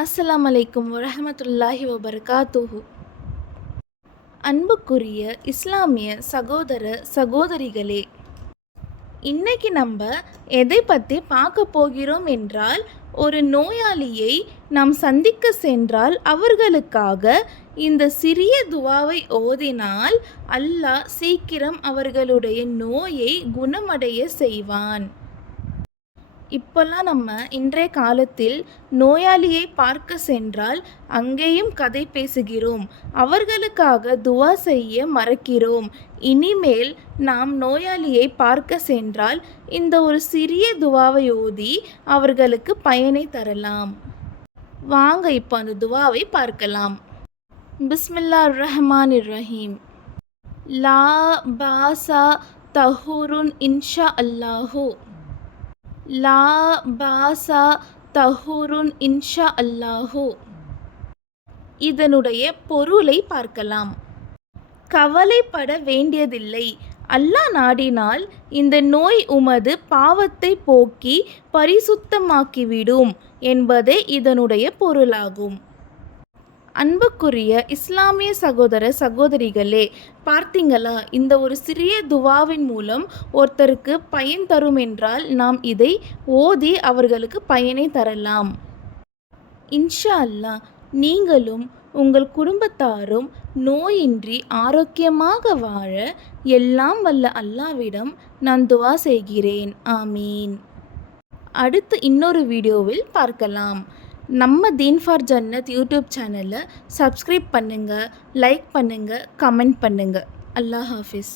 அஸ்ஸலாமு அலைக்கும் வரஹமத்துல்லாஹி வபரகாத்துஹு. அன்புக்குரிய இஸ்லாமிய சகோதர சகோதரிகளே, இன்னைக்கு நம்ம எதை பற்றி பார்க்க போகிறோம் என்றால், ஒரு நோயாளியை நாம் சந்திக்க சென்றால் அவர்களுக்காக இந்த சிறிய துவாவை ஓதினால் அல்லாஹ் சீக்கிரம் அவர்களுடைய நோயை குணமடைய செய்வான். இப்போல்லாம் நம்ம இன்றைய காலத்தில் நோயாளியை பார்க்க சென்றால் அங்கேயும் கதை பேசுகிறோம், அவர்களுக்காக துவா செய்ய மறக்கிறோம். இனிமேல் நாம் நோயாளியை பார்க்க சென்றால் இந்த ஒரு சிறிய துவாவை ஓதி அவர்களுக்கு பயனை தரலாம். வாங்க இப்போ அந்த துவாவை பார்க்கலாம். பிஸ்மில்லாஹிர் ரஹ்மானிர் ரஹீம். லா பாசா தஹூருன் இன்ஷா அல்லாஹு. லா பாசா தஹூருன் இன்ஷா அல்லாஹு. இதனுடைய பொருளை பார்க்கலாம். கவலைப்பட வேண்டியதில்லை, அல்லாஹ் நாடினால் இந்த நோய் உமது பாவத்தை போக்கி பரிசுத்தமாக்கிவிடும் என்பதே இதனுடைய பொருளாகும். அன்புக்குரிய இஸ்லாமிய சகோதர சகோதரிகளே, பார்த்தீங்களா, இந்த ஒரு சிறிய துவாவின் மூலம் ஒருத்தருக்கு பயன் தரும் என்றால் நாம் இதை ஓதி அவர்களுக்கு பயனை தரலாம். இன்ஷா அல்லாஹ் நீங்களும் உங்கள் குடும்பத்தாரும் நோயின்றி ஆரோக்கியமாக வாழ எல்லாம் வல்ல அல்லாஹ்விடம் நான் துவா செய்கிறேன். ஆமீன். அடுத்து இன்னொரு வீடியோவில் பார்க்கலாம். நம்ம தீன் ஃபார் ஜன்னத் யூடியூப் சேனலை சப்ஸ்கிரைப் பண்ணுங்கள், லைக் பண்ணுங்கள், கமெண்ட் பண்ணுங்கள். அல்லாஹ் ஹாஃபிஸ்.